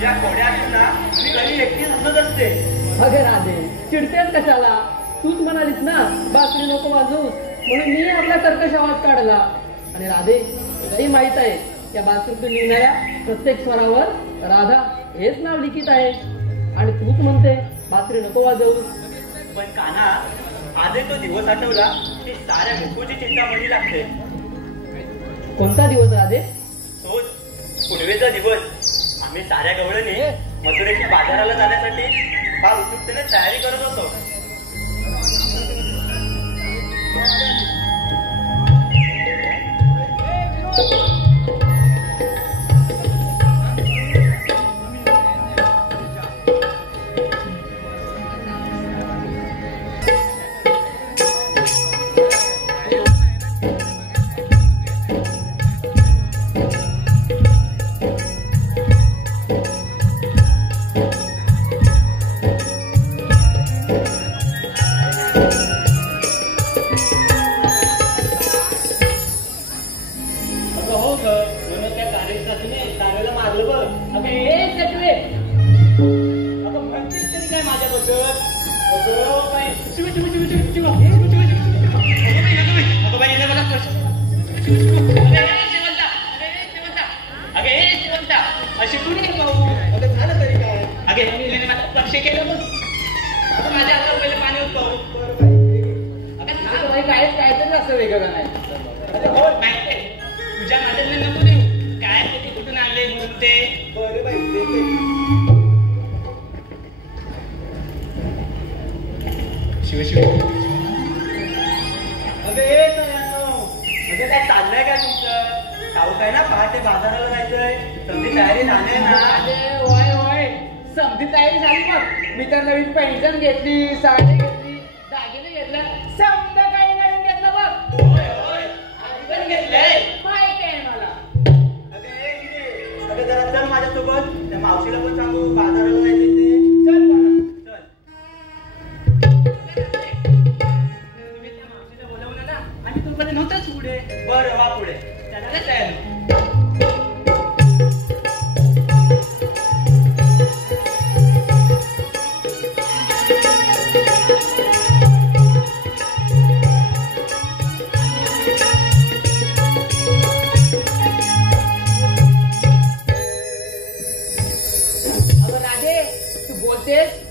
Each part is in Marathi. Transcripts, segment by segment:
तुझ्या खोड्यातून ना मी घरी एकटी हसत असते. अगे राधे, चिडतेस कशाला? तूच म्हणालीस ना बासरी नको वाजवूस, म्हणून मी आपला कर्कश आवाज काढला. आणि राधे, तुलाही माहित आहे त्या बासरीतून निघणाऱ्या प्रत्येक स्वरावर राधा हेच नाव लिखित आहे. आणि तूच म्हणते बासरी नको वाजवूस. पण कान्हा, आजही तो दिवस आठवला की साऱ्या गोकुळची चिंता मनी लागते. कोणता दिवस राधे? तोच पुनवेचा दिवस. आम्ही साऱ्या गवळणी मथुरेच्या बाजाराला जाण्यासाठी फार उत्सुकतेने तयारी करत होतो.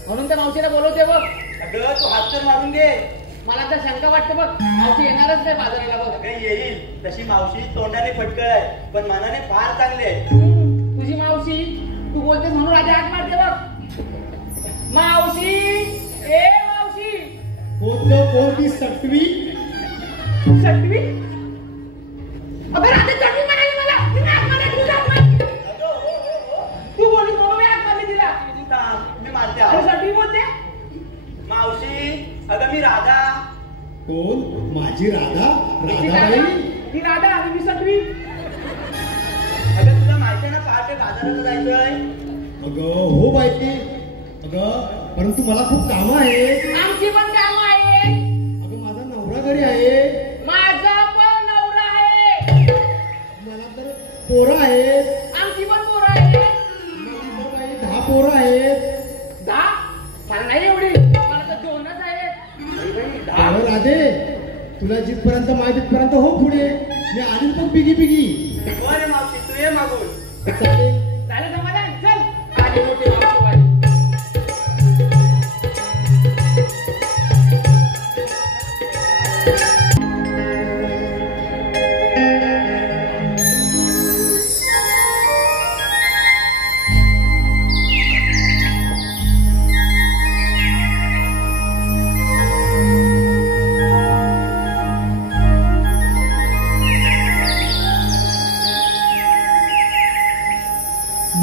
म्हणून त्या मावशीला बोलवते बघ. अगं तू हात तर मारून घे. मला तर शंका वाटते बघ, मावशी येणारच नाही बाजाराला बघ. अगं येईल. तशी मावशी तोंडाने फटकळ आहे पण मनाने फार चांगली आहे. तुझी मावशी तू बोलतेस म्हणून राजा हात मारते बघ. मावशी, ए मावशी. कोणती सटवी? सटवी? अबे राजा सटवी म्हणाली मला. तिने हात मारला, तुझा हात मारला. तू बोलीस म्हणून मी हात मारली तिला. मी मारते. सटवी बोलते मावशी. अगं मी राधा. कोण? माझी राधा? राधाबाई? ती राधा आणि मी सटवी. अगं तुला माहिती आहे ना पहाटे बाजाराला जायचंय. अगं हो बाई. अगं परंतु मला खूप कामं आहेत. आमची पण कामं आहे. अगं माझा नवरा घरी आहे. माझा पण नवरा आहे. मला तर पोरं आहेत. आमची पण पोरं आहेत. 10 पोरं आहेत. 10? मला नाही एवढी. मला तर 2च आहेत. राधे, तुला जिथपर्यंत माहिती तिथपर्यंत हो पुढे. मी आधी पण पिगी पिगी. बरे मावशी तू ये मागून. झालं समाधान. चल आधी मोठी मावशी वाली.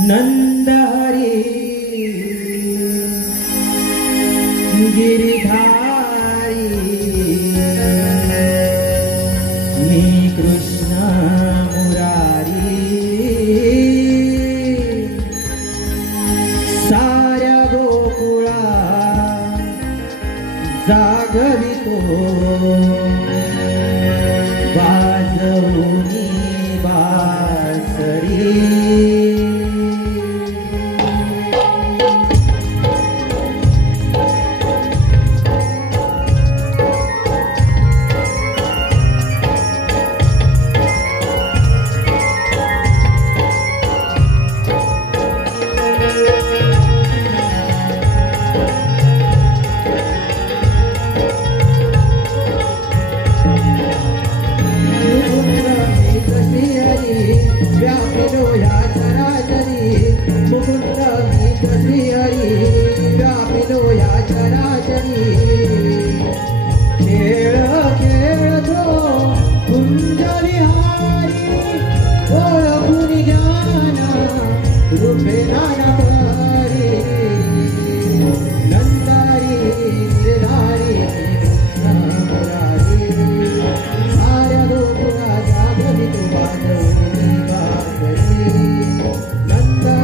नंदहरी गिरिधारी मी कृष्ण मुरारी साऱ्या गोकुळा जागवितो वाजवूनी बासरी रूपे नानापरी नंदारी गिरधारी कृष्ण मुरारी साऱ्या गोकुळा जागवी तू वाजवली बासरी नंदा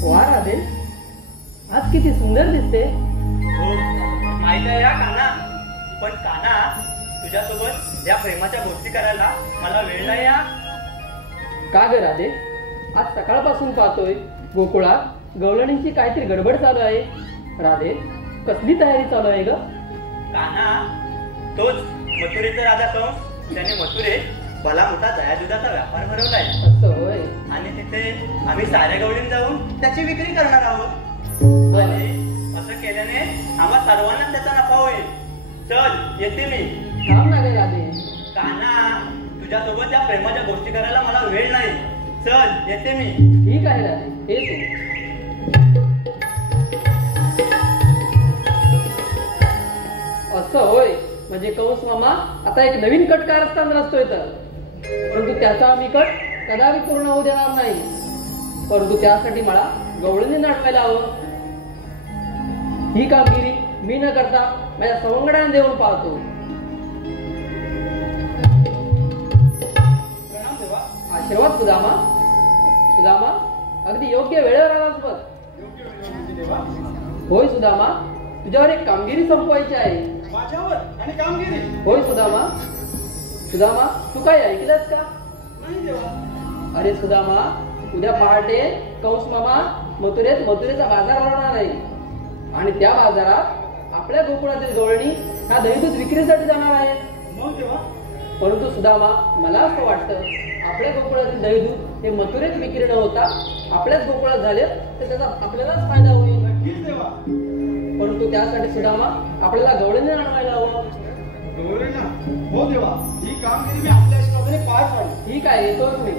वा राधे, आज किती सुंदर दिसते. हो माहित आहे या कान्हा, पण कान्हा तुझ्यासोबत या प्रेमाच्या गोष्टी करायला मला वेळ नाही या. का ग राधे, आज सकाळपासून पाहतोय गोकुळात गवळणींची काहीतरी गडबड चालू आहे. राधे, कसली तयारी चालू आहे ग? कान्हा, तोच मथुरेचा राजा कंस, त्याने मथुरेत भला मोठा दयादुधाचा व्यापार भरवलाय. असं होय. आणि तिथे आम्ही साऱ्या गवळीत जाऊन त्याची विक्री करणार आहोत. आणि असं केल्याने आम्हा सर्वांना त्याचा नफा होईल. चल येते मी. थांब ना ग राधे. कान्हा, तुझ्यासोबत या प्रेमाच्या गोष्टी करायला मला वेळ नाही. चल येते मी. ठीक आहे राधे, ये तू. असं होय, म्हणजे कंस मामा आता एक नवीन कट कारस्थान रचतोय तर, परंतु त्याचा आम्ही कट कदापि पूर्ण होऊ देणार नाही. परंतु त्यासाठी मला गवळणी नाटवायला हवं. ही कामगिरी मी न करता माझ्या सवंगड्याने देऊन पाहतो. आशीर्वाद सुदामा. सुदामा, अगदी योग्य वेळेवर आलास बघ. होय सुदामा, तुझ्यावर एक कामगिरी संपवायची आहे. माझ्यावर आणि कामगिरी? होय सुदामा. सुदामा, तू काय ऐकलंस का? नाही देवा. अरे सुदामा, उद्या पहाटे कंस मामा मथुरेचा बाजार भरवणार आहे. आणि त्या बाजारात आपल्या गोकुळातील गवळणी हा दहीदूध विक्रीसाठी जाणार आहे. मग देवा? परंतु सुदामा, मला असं वाटतं आपल्या गोकुळातील दहीदूध हे मथुरेत विक्री न होता आपल्याच गोकुळात झाले तर त्याचा आपल्यालाच फायदा होईल. नक्कीच देवा. परंतु त्यासाठी सुदामा आपल्याला गवळणी आणवायला हवं. गवळींना? हो देवा, ही कामगिरी मी आपल्या आशीर्वादाने पार पाडली. ठीक आहे, येतोच मी.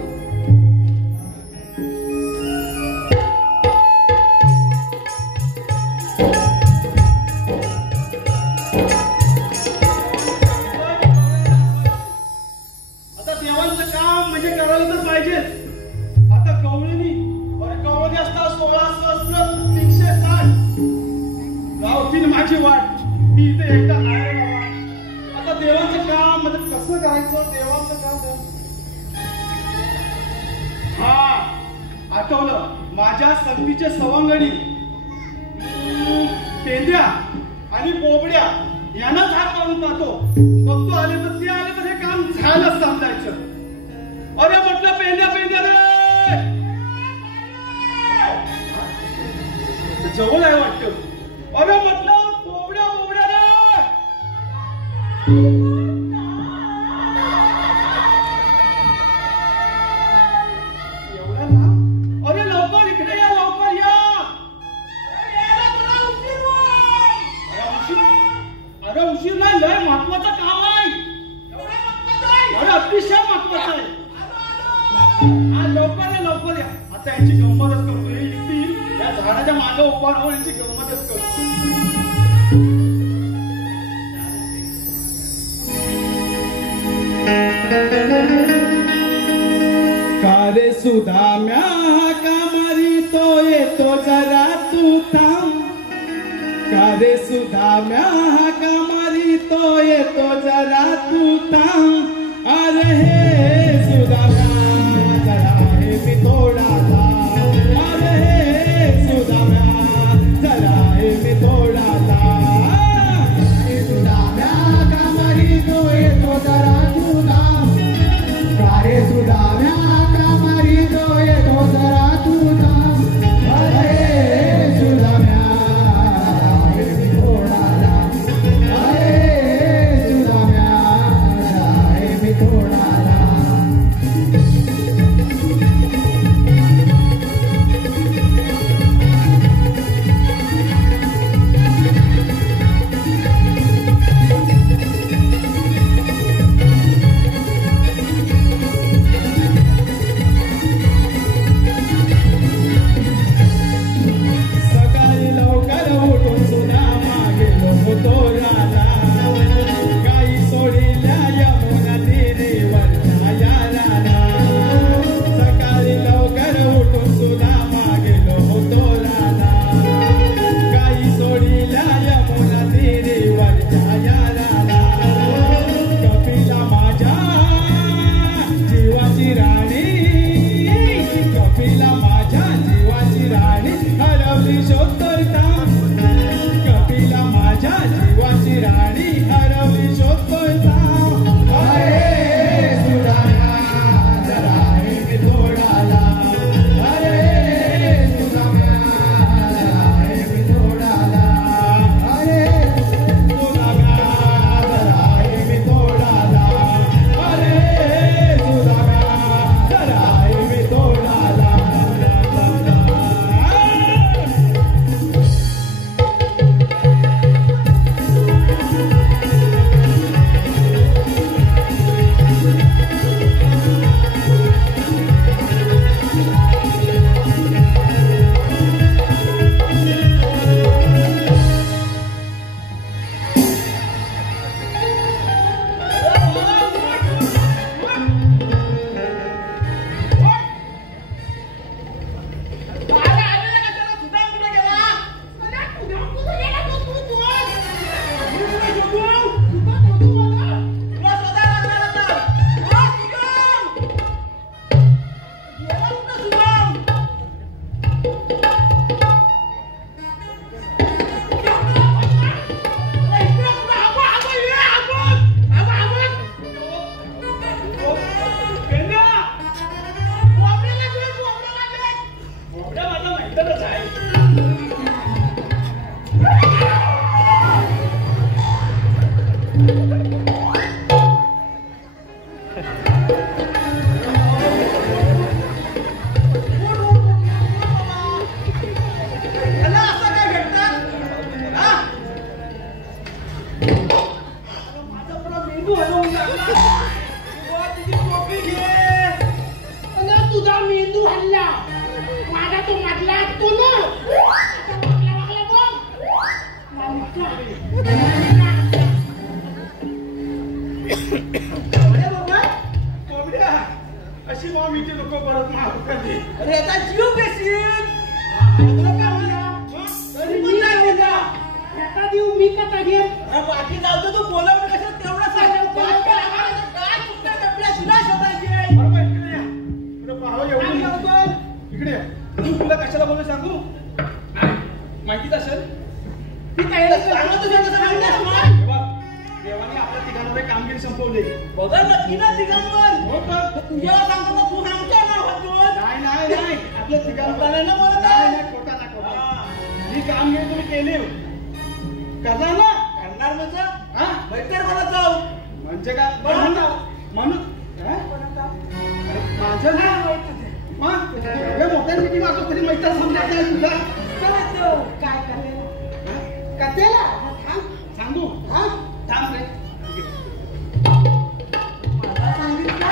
आता देवांचं काम म्हणजे करायला तर पाहिजेच. आता गवळणी असता 16 सहस्र 360 बघतील माझी वाट. मी इथे एकटा नाही रे बाबा. आता देवाचं काम म्हणजे कसं करायचं देवाचं काम. हा आठवलं माझ्या संगतीचे सवंगडी पेंद्या आणि बोबड्या यांनाच हात मारून पाहतो. बघतो आले तर ते आले तर हे काम झालं समजायचं. अरे म्हटलं पेंद्या पेंद्या रे जवळ आहे वाटतं. अरे म्हटलं बोबड्या बोबड्या रे. एवढा लांब. अरे लवकर इकडे या लवकर या. अरे उशीर नाही लय महत्वाचं काम आहे. अरे अतिशय महत्वाचं आहे. हा लवकर या लवकर या. आता यांची गंमतच करतो. हे येतील या झाडाच्या मागे उभा राहून यांची गंमतच करतो. कारे सुधाम्या का मारी तो येतो जरा तू थांब. कारे सुधाम्या का मारी तो येतो जरा तू थांब. अरे हे सुधाम्या जरा हे मी थोडा थांब. अरे हे सुधाम्या जरा हे मी थोडा थांब. सुधाम्या का मारी तो येतो जरा तू थांब. कारे सुधाम्या का मारी तो येतो जरा तू थांब. अरे सुधाम्या हे मी थोडा थांब. अरे सुधाम्या हे मी थोडा थांब. सकाळी लवकर उठून सुदामा गेलो होतो राला. गाई सोडील्या यमुना तीरीवरच्या याराला. सकाळी लवकर उठून सुदामा गेलो होतो राला. गाई सोडील्या यमुना तीरीवरच्या याराला. कपिला माझ्या जीवाची राणी. कपिला माझ्या जीवाची राणी हरवली शोधतोय थांब. कपिला माझ्या जीवाची राणी हरवली शोधतोय थांब. अरे सुधाम्या जरा हे मी थोडा थांब. अरे सुधाम्या जरा हे मी थोडा थांब. अरे सुधाम्या जरा हे मी थोडा थांब. अरे सुधाम्या जरा हे मी थोडा थांब. अशी मॉम इथे लोक परत मारू कधी. अरे याचा जीव कशी तुला काय म्हणा तरी पण नाही म्हणा. आहे तुला कशाला बोलू सांगू माहितीच असेल देवाने आपल्या तिघांवर कामगिरी संपवली बघा नक्की ना तिघांवर हो का तुझ्या सांगतो तू सांगतो ना नाही आपल्या तिघांवर नाही बोलत नाही खोटा ना खोटा ही कामगिरी तुम्ही केली करणार ना करणार म्हणजे हा मैत्री कोणाच जाऊ म्हणजे काय म्हणून माझं मोठ्या मिटिंग असतो तरी मैत्र समजत नाही तुला काय करेल कथेला सांगू हा थांब रे मला सांगितलं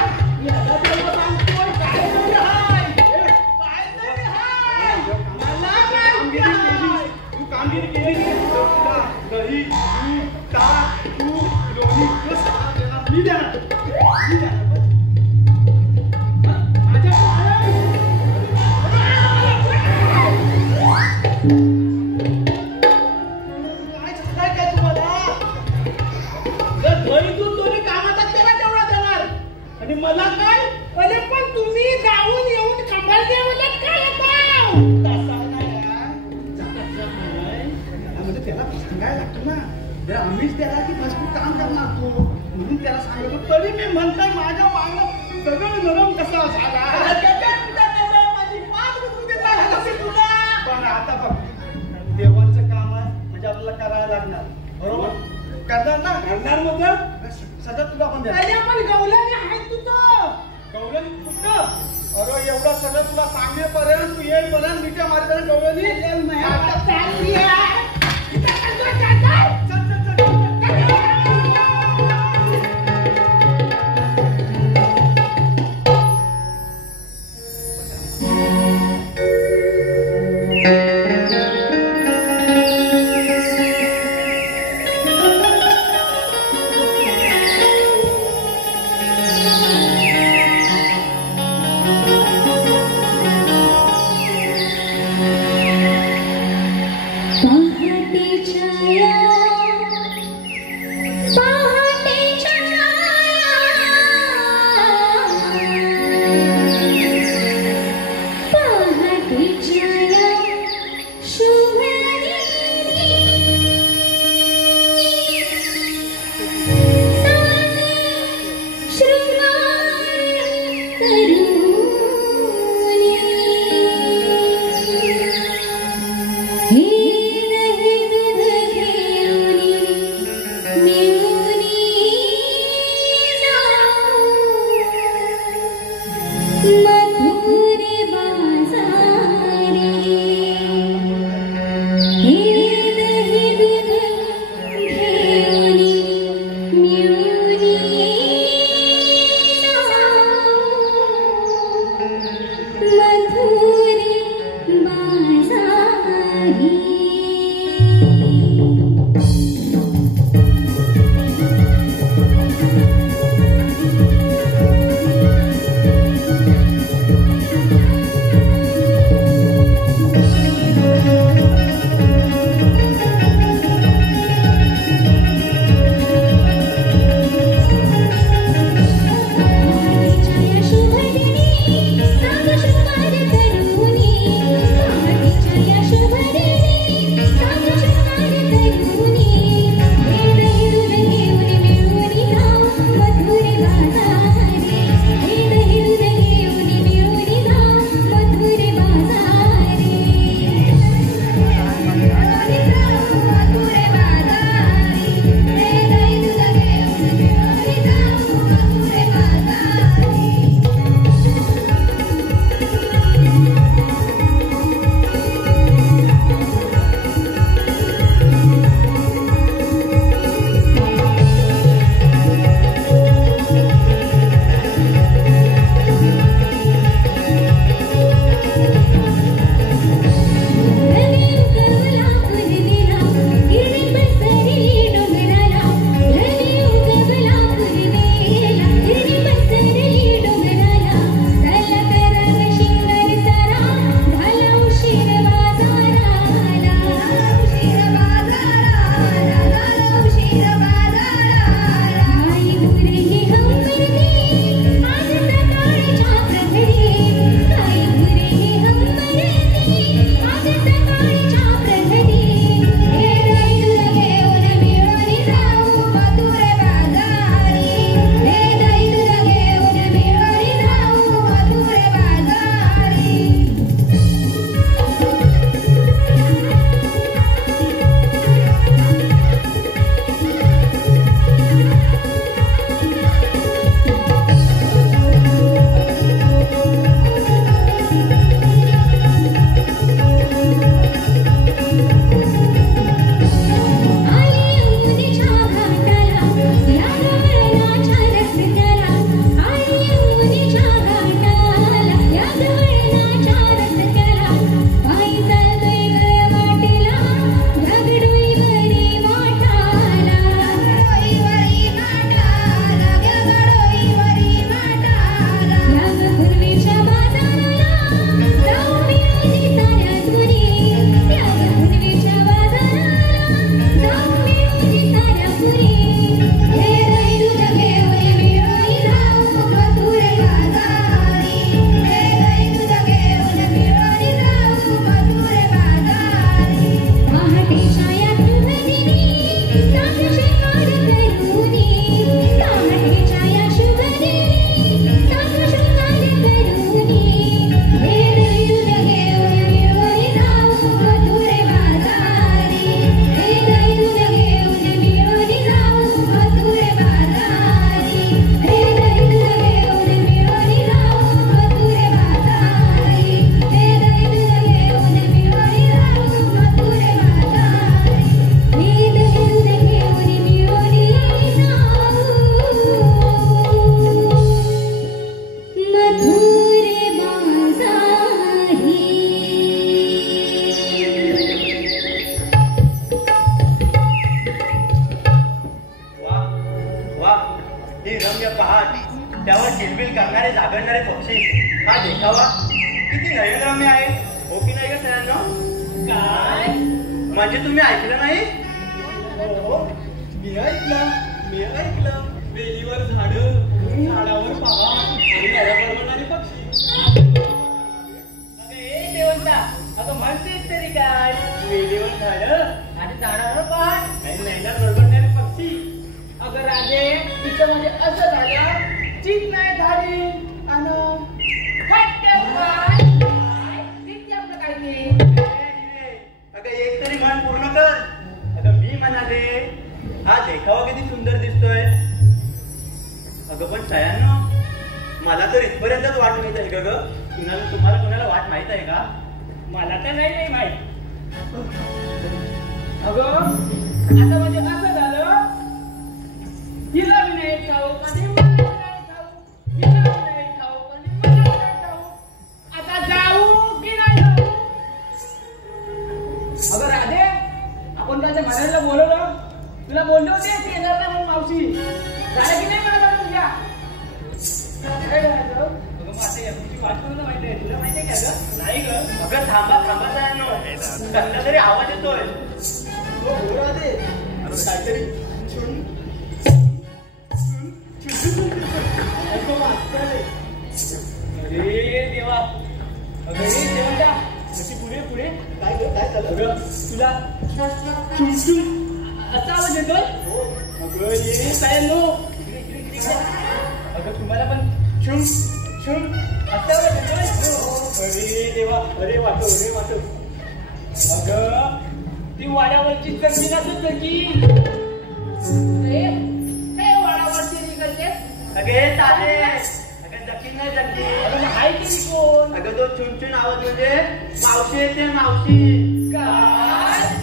याला तेव्हा सांगतोय काय तरी हाय काय तरी हाय मला माहिती हाय तू कामगिरी केली तुला दही दूध ताक तूप लोणी मी देणार मला काय अरे पण तुम्ही जाऊन येऊन कमल देवतात काय म्हणजे त्याला सांगायला लागतो ना जर आम्हीच त्याला की भरपूर काम करणार तू म्हणून त्याला सांगतो तरी मी म्हणताय माझ्या वागणं सगळं नरम कसा झाला पण आता बघ देवांचं काम आहे म्हणजे आपल्याला करायला लागणार बरोबर करणार ना करणार मग सध्या तुला आपण पण गवल्याने आहे तुझं गवळणी कुठं अरे एवढं सगळं तुला सांगेपर्यंत तू येईपर्यंत मी त्या मार्गाने गवळणी आगळणारे पक्षी हा देखावा किती नयनरम्य आहे हो की नाही का सगळ्यांना काय म्हणजे तुम्ही ऐकलं नाही हो मी ऐकलं वेलीवर झाडावर पहाड आणि नद्यावर बनणारे पक्षी. अगं ए देवंता अगं म्हणतेस तरी काय वेलीवर झाडं आणि झाडावर पहाड आणि नैनात बडबडणारे पक्षी. अगं राजे तिचं म्हणजे असं झालं चित नाही झाली आणि फटके पाय तिथे आपलं काय ते अगं एक तरी म्हण पूर्ण कर. अगं मी म्हणाले हा देखावा किती सुंदर दिसतोय. अगं पण सयांनो मला तर इथपर्यंतच वाट माहित आहे का ग तुम्हाला कोणाला वाट माहित आहे का मला तर नाही माहित. अगं आता म्हणजे असं झालं हिला बी नाही ठाऊक आणि मला बी नाही ठाऊक हिला बी नाही ठाऊक आणि मला बी नाही ठाऊक आता जाऊ की नाही जाऊ. अगं राधे आपण त्याच्या घराला बोलवलं तुला बोलले होते ती येणार नाही म्हणून मावशी झालं की नाही मला तुझ्या काय करायचं. अगं मग आता याची वाट कोणाला माहिती आहे तुला माहिती आहे का गं नाही ग. अगं थांबा सयांनो कसला तरी आवाज येतोय. हो राधे काहीतरी छुन ऐकू वाटतंय. अरे देवा अगं रे देवता अशी पुढे काय झालं अगं तुला असा आवाज येतोय. अगं ये साहेब अगं तुम्हाला पण छुम असा आवाज येतोय. अरे देवा अरे वाटो अगं ती वाड्यावरची चरकी ना चरकी काय वाड्यावरची निघते. अगं हे चाले अगं जकी नाही जकी. अगं हाय की कोण अगं तो चुनचुन आवाज म्हणजे मावशी येते मावशी. काय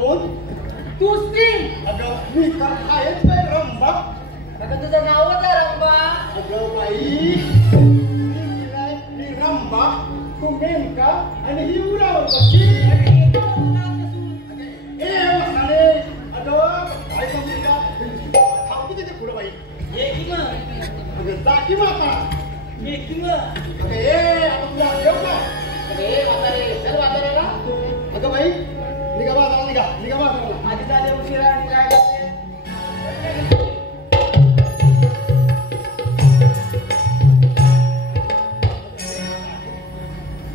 कोण? तूच ती. अगं मी तर आहेच बाई रंबा. अगं तुझं नावच आहे रंबा. अगं बाई मी रंबा, तू मेनका आणि ही उरावर कशी. ए वसाडे, अगं काय सांगते का थांबू तिथे पुढं बाई. ये की मग. अगं जा की मग आता. ये की मग. अगं आता तुला ठेव का. अरे म्हातारे, चल म्हाताऱ्याला. अगं बाई निघा बाजाराला, निघा बाजाराला. आधी झाले उशिरा आणि काय करते?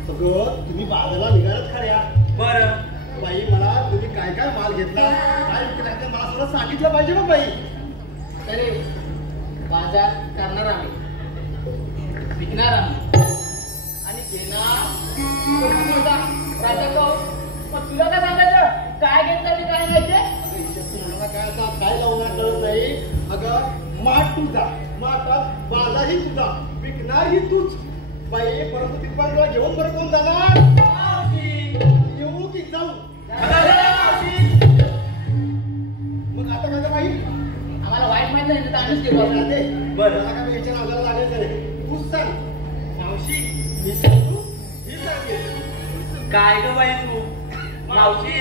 अगं तुम्ही बाजाराला निघालात खऱ्या. बरं बाई मला तुम्ही काय काय माल घेतला, काय विकला ते मला थोडं सांगितलं पाहिजे ना बाई. अरे बाजार करणार आम्ही, विकणार आम्ही आणि घेणार राजा. मग तुला काय सांगायचं? काय घेतलं आणि काय नाही ते? अगं हिशोब तुम्हाला काय आता काय लावणार कळत नाही. अगं माठ तुझा, माठात बाजारही तुझा, विकणारही तूच बाई. परंतु तिथपर्यंत तुला घेऊन बरं कोण जाणार? येऊ की जाऊ? मग आता काय बाई आम्हाला वाईट माहित नाही तर आम्हीच गेलो असतो. बरं. मला काय याच्या नादाला लागायचं नाही. तूच सांग. मावशी मी सांगू ही सांगेल. काय ग बाई तू मावशी.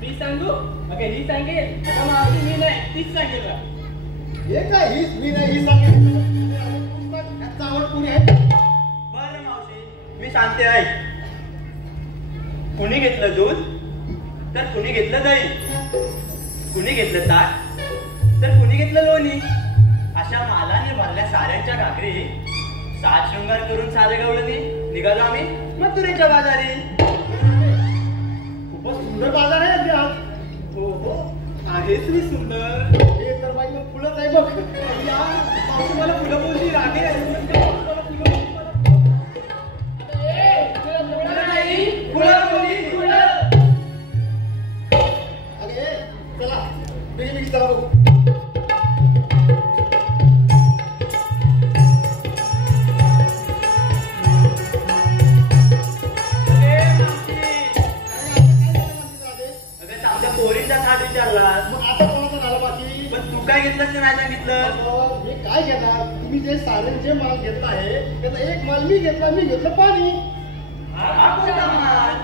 मी सांगू? अगं ही सांगेल. अगं मावशी मी नाही, तीच सांगेल का? हे काय ही मी नाही ही सांगेल. तूच सांग. याचा आवड कोणी आहे? बरं मावशी मी सांगते आहे. कुणी घेतलं दूध तर कुणी घेतलं दही, कुणी घेतलं ताट तर कुणी घेतलं लोणी. अशा मालाने भरल्या साऱ्यांच्या घागरी सात शृंगार करून सारे गवळणी निघालो आम्ही मथुरेच्या बाजारी. खूपच सुंदर बाजार आहे अगदी आज. हो हो आहेच मी सुंदर. हे तर बाई मग फुलंच आहे बघ. या मावशी मला फुलं बोलली रागे आहे. फुलं बोलली फुलं. अगे चला बिगी चला बघू. पोरीचा थाट विचारलास मग आता कोणाचं झालं बाकी? पण तू काय घेतलंस ते नाही सांगितलं. अगं, मी काय घेणार? तुम्ही जे सारे जे माल घेतला आहे त्याचा एक माल मी घेतलं पाणी. हा कोणता माल?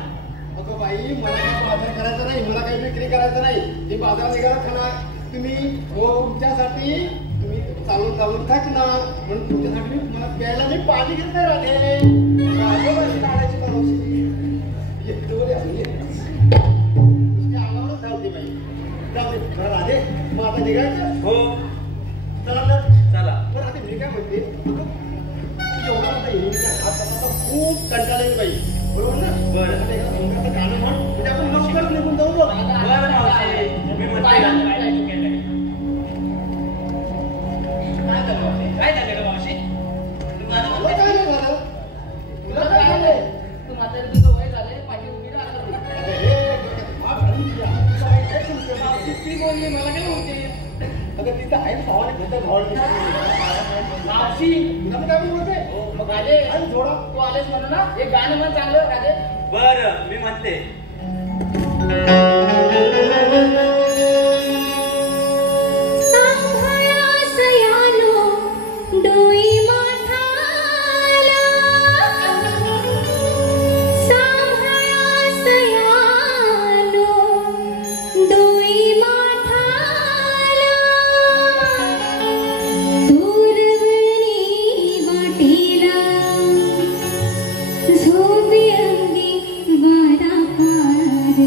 अगं बाई मला काय बाजार करायचा नाही, मला काही विक्री करायचं नाही. मी बाजार निघाला खाणार. तुम्ही हो तुमच्यासाठी तुम्ही चालून थकणार म्हणून तुमच्यासाठी मला प्यायला मी पाणी घेत नाही राहते. काढायची राधे मग आता निघायचं. हो चला तर चला. पण आता मी काय म्हणते एवढा आता हात आता खूप कंटाळा येईल बाई. बरोबर ना? बरं. आता एका संघाचं गाणं म्हण म्हणजे आपण लवकर निघून जाऊ बघ. बरं मावशी मी म्हणते काय झालं का मावशी? तुला काय नाही झालं? तुला काय झालंय? तू म्हातारी तुझं वय झालंय, पाठी उभी राहत होती. आता हे हा घालून घ्या. तुला काय काय सांगते? मावशी ती बोलली, मला काय बोलते? अगं तिथं आहे भावाने घेतं भावाने. मावशी तुला काय बोलते? मग राधे आणि थोडा तू आलेस म्हणून ना एक गाणं म्हण चांगलं राधे. बरं मी म्हणते. झोपी अंगी वारा पार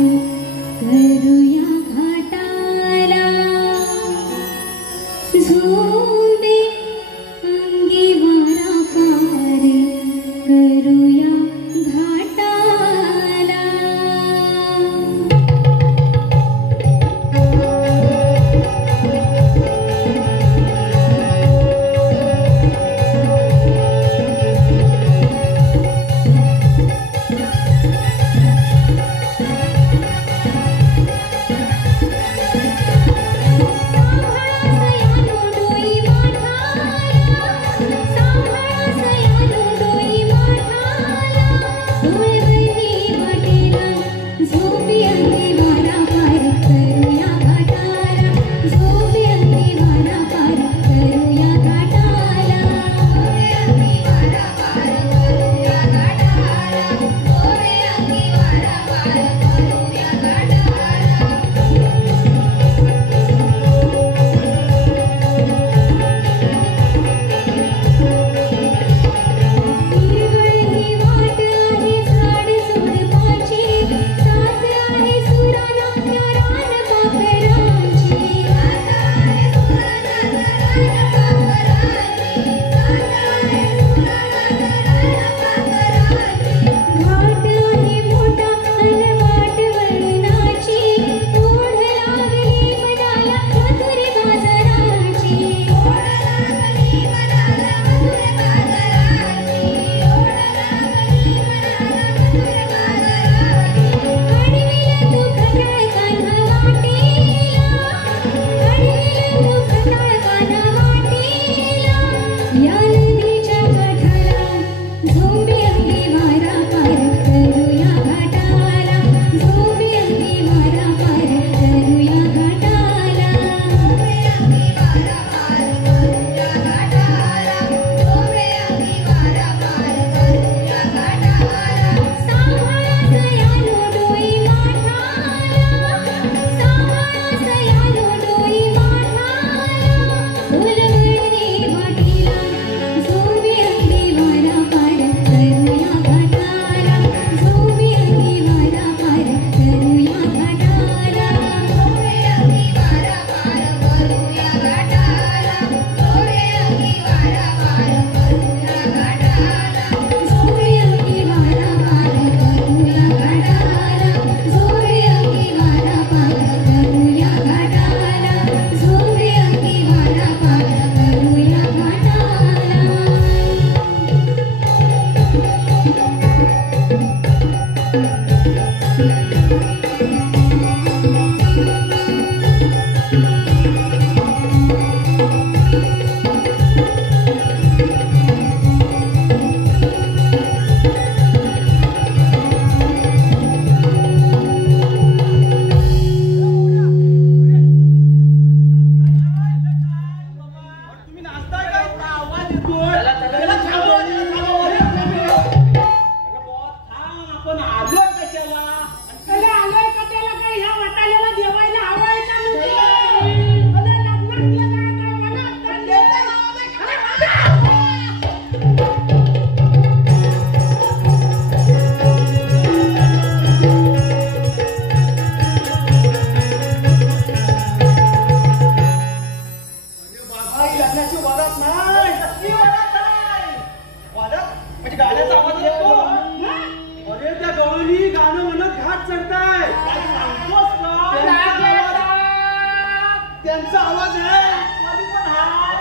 त्यांचा आवाज आहे.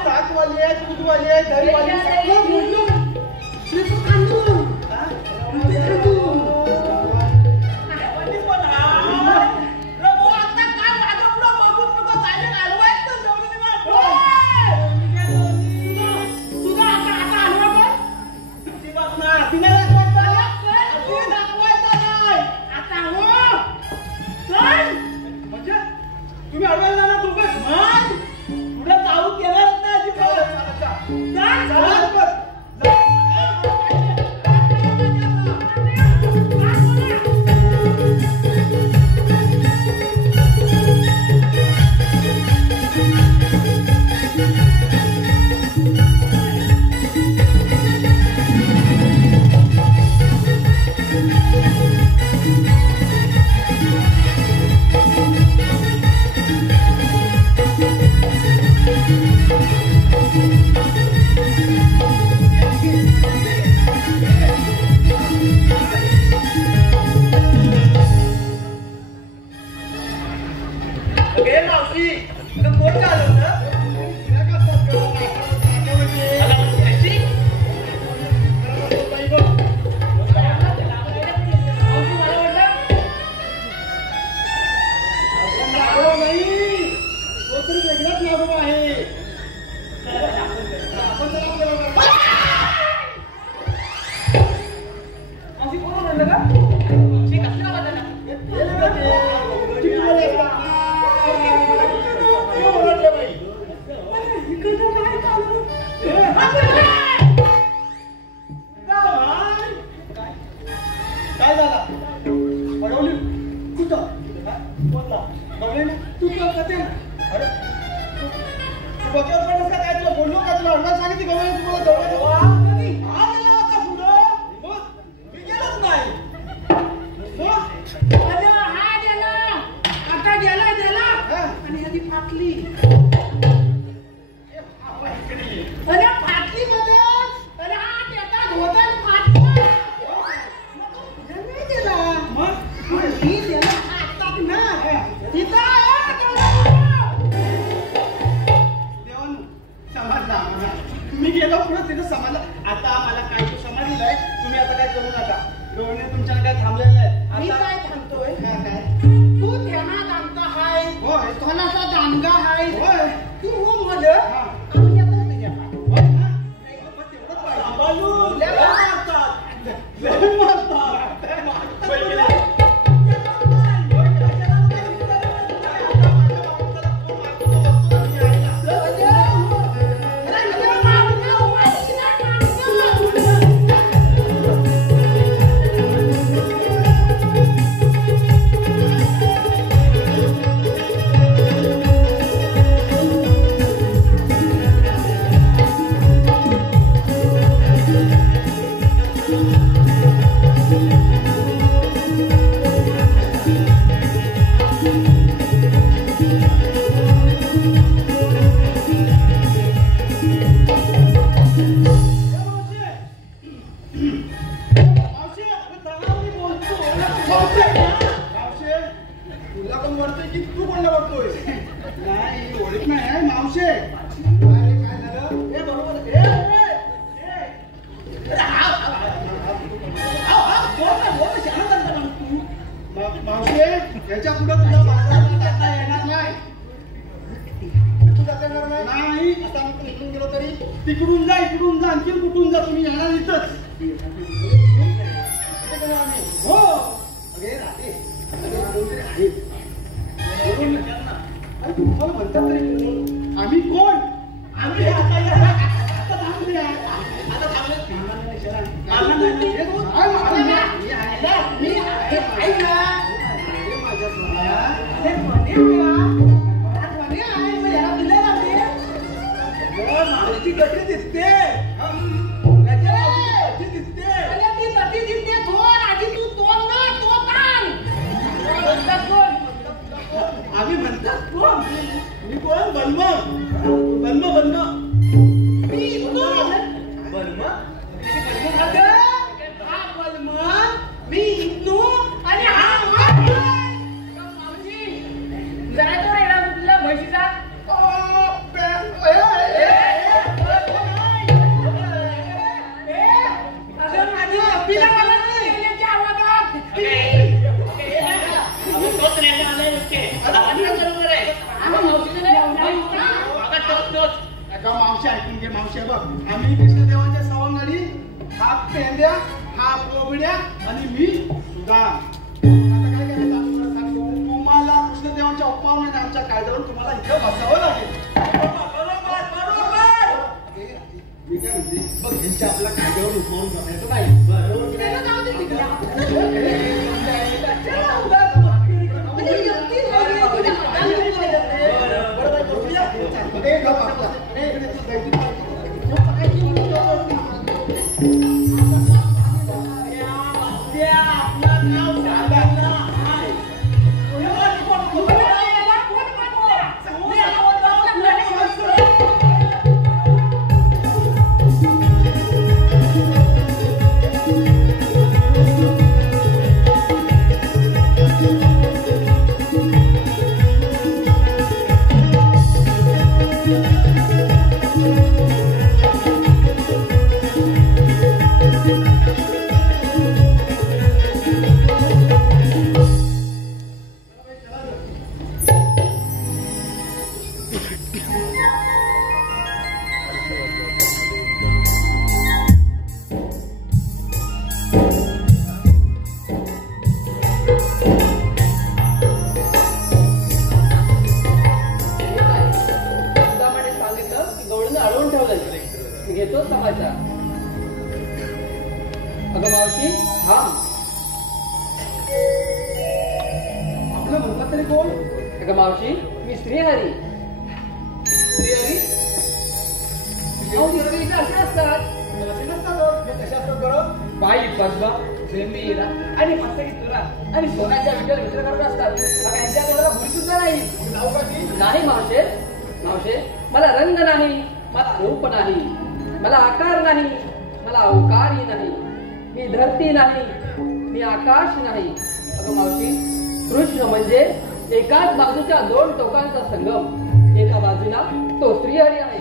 ताकवाली आहे, दूधवाली आहे, दहीवाली आहे. बोललो श्रीफळ तांदूळ तुम्ही अडवायला जाणार दोघं मान पुढे जाऊन येणार नाही काय झाला पडवली कुठं बोलला बघले ना तू तो कथे अरे तू बघत पडस का काय तुला बोललो का तुला अंदाज सांगितली गवळी तुम्हाला जवळ वा कधी हा गेला होता पुढं मग मी गेलोच नाही मग अरे हा गेला आता गेला आणि ह्याची फाटली अरे फाटली मध्ये अरे हा त्याचा धोतर फाटला मी गेलो पुढे तिथं समजलं. आता मला काय तू समजलेलं आहे. तुम्ही आता काय करू नका. डोळणे तुमच्या काय थांबलेले आहेत. मी काय थांबतोय काय तू ध्यानात आमचा हाय आहे कोणाचा दांडगा आहे होय तू हो म्हणलं हा. आम्ही येतो तुझ्या होय ना? मग तेवढंच पाहिजे. सांभाळून लय मारतात. लय मारतात. पहिला. तुला कोण वाटतोय की तू कोणाला वाटतोय नाही ओळख नाही आहे मावशे अरे काय झालं हे बरोबर मावशे याच्या पुढे तुला बाजारात जाता येणार नाही तू जाता येणार नाही आता आपण इकडून गेलो तरी तिकडून जा इकडून जा आणखी कुठून जा तुम्ही येणार इथंच हो अरे राधे तुम्हाला म्हणतात तरी आम्ही कोण आम्ही आता थांबले आता मावशी कशी दिसते आम्ही म्हणतात कोण मी कोण बन्म बन्म बन्म बन्म हा बलमन मी इतनू आणि हा मावशी जरा तो रेडा तुला म्हशीचा मावशी ऐकून घे मावशी बघ आम्ही कृष्णदेवाच्या सवंगडी हा पेंद्या हा कोबड्या आणि मी सुद्धा आता काय करायचं तुम्हाला कृष्णदेवाच्या उपमानाने आमच्या कायद्यावर तुम्हाला इथं बसावं लागेल मी काय म्हणते बघ यांच्या आपल्या कायद्यावर उठवून जमायचं नाही घेतो समाचार अगं मावशी हा आपलं म्हणतात तरी कोण अगं मावशी मी श्रीहरी श्रीहरी असे असतात असे नसतात कशा असतात बरं बाई पद्मा बेंबीरा आणि मस्तकी तुरा आणि सोन्याच्या विचार विचार करत असतात त्यांच्या तोंडाला भुरी सुद्धा नाही नाव कशी नाही मावशे मावशे मला रंग नाही मला रूप नाही मला आकार नाही मला अवकारही नाही मी धरती नाही मी आकाश नाही अगं मावशी कृष्ण म्हणजे एकाच बाजूच्या दोन टोकांचा संगम एका बाजूला तो श्रीहरी आहे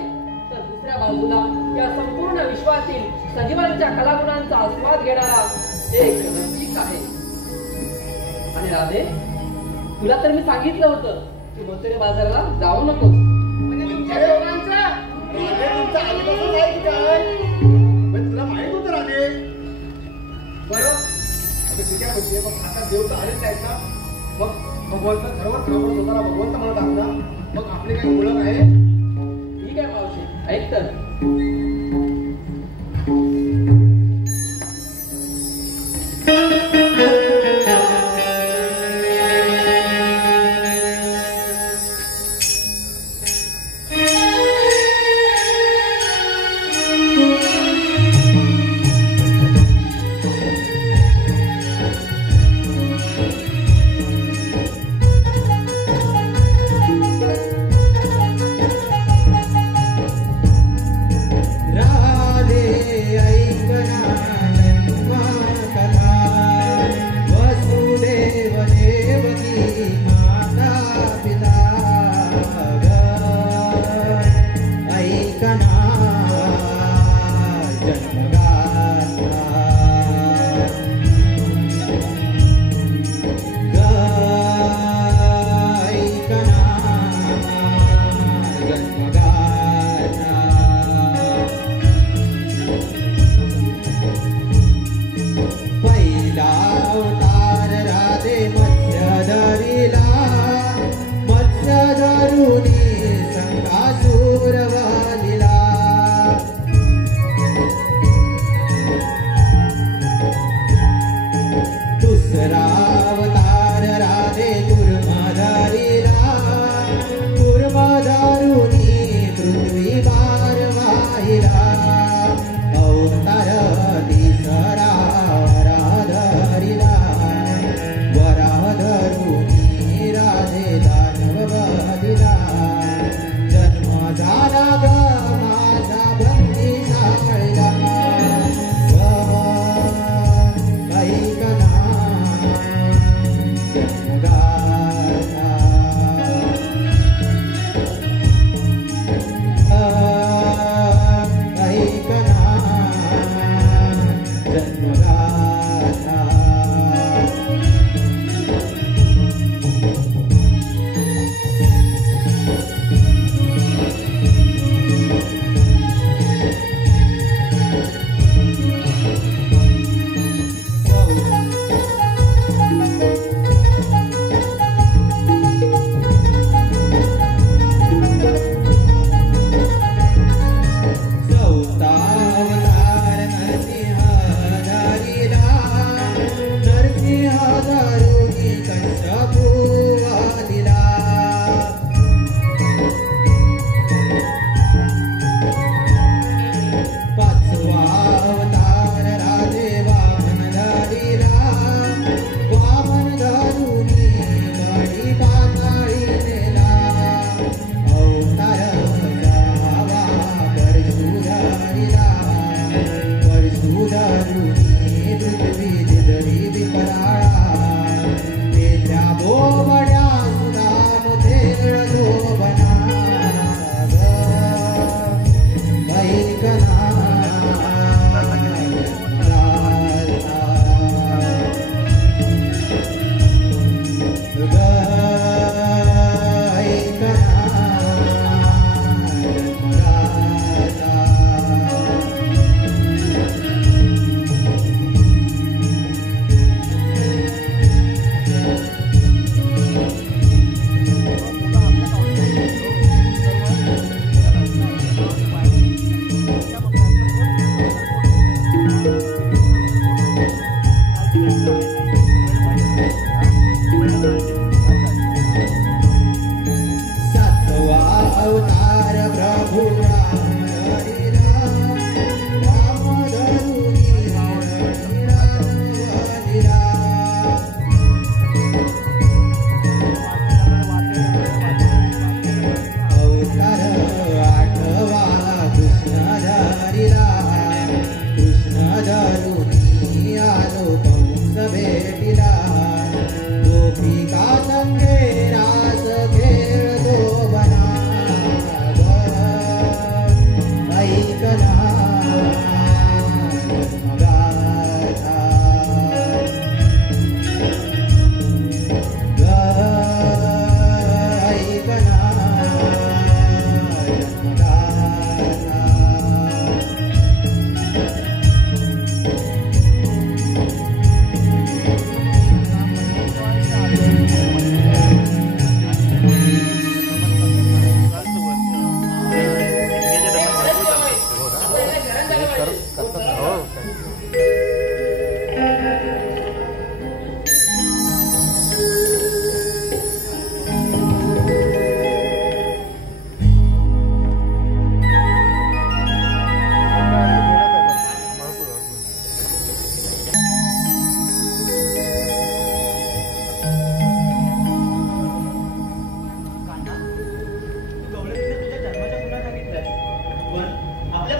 तर दुसऱ्या बाजूला या संपूर्ण विश्वातील सजीवांच्या कलागुणांचा आस्वाद घेणारा एक रसिक आहे आणि राधे तुला तर मी सांगितलं होतं तू मथुरे बाजारला जाऊ नकोस. म्हणजे तुमच्या दोघांचा राधे तुमचा आधीपासून आहे की काय? तुला माहित होतं राधे? बरं आता ठीक आहे म्हणजे मग आता देव तर आलेच आहेत ना, मग भगवंत सर्वच खबर स्वतःला भगवंत म्हणत आहात ना, मग आपली काही ओळख आहे? ठीक आहे मावशी, ऐक तर.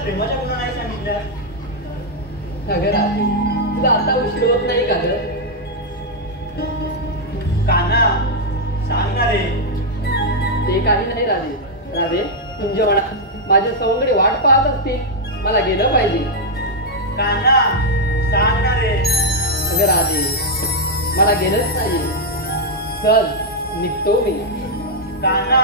प्रेमाच्या गुणा नाही सांगितल्या? अगं राधे, तुला आता उशीर होत नाही का ग? काना सांग ना रे. ते काही नाही राधे. राधे, तुमच्या मनात माझ्या सवंगडी वाट पाहत असते, मला गेलं पाहिजे. काना सांग ना रे. अगं राधे, मला गेलंच नाही. चल निघतो मी. काना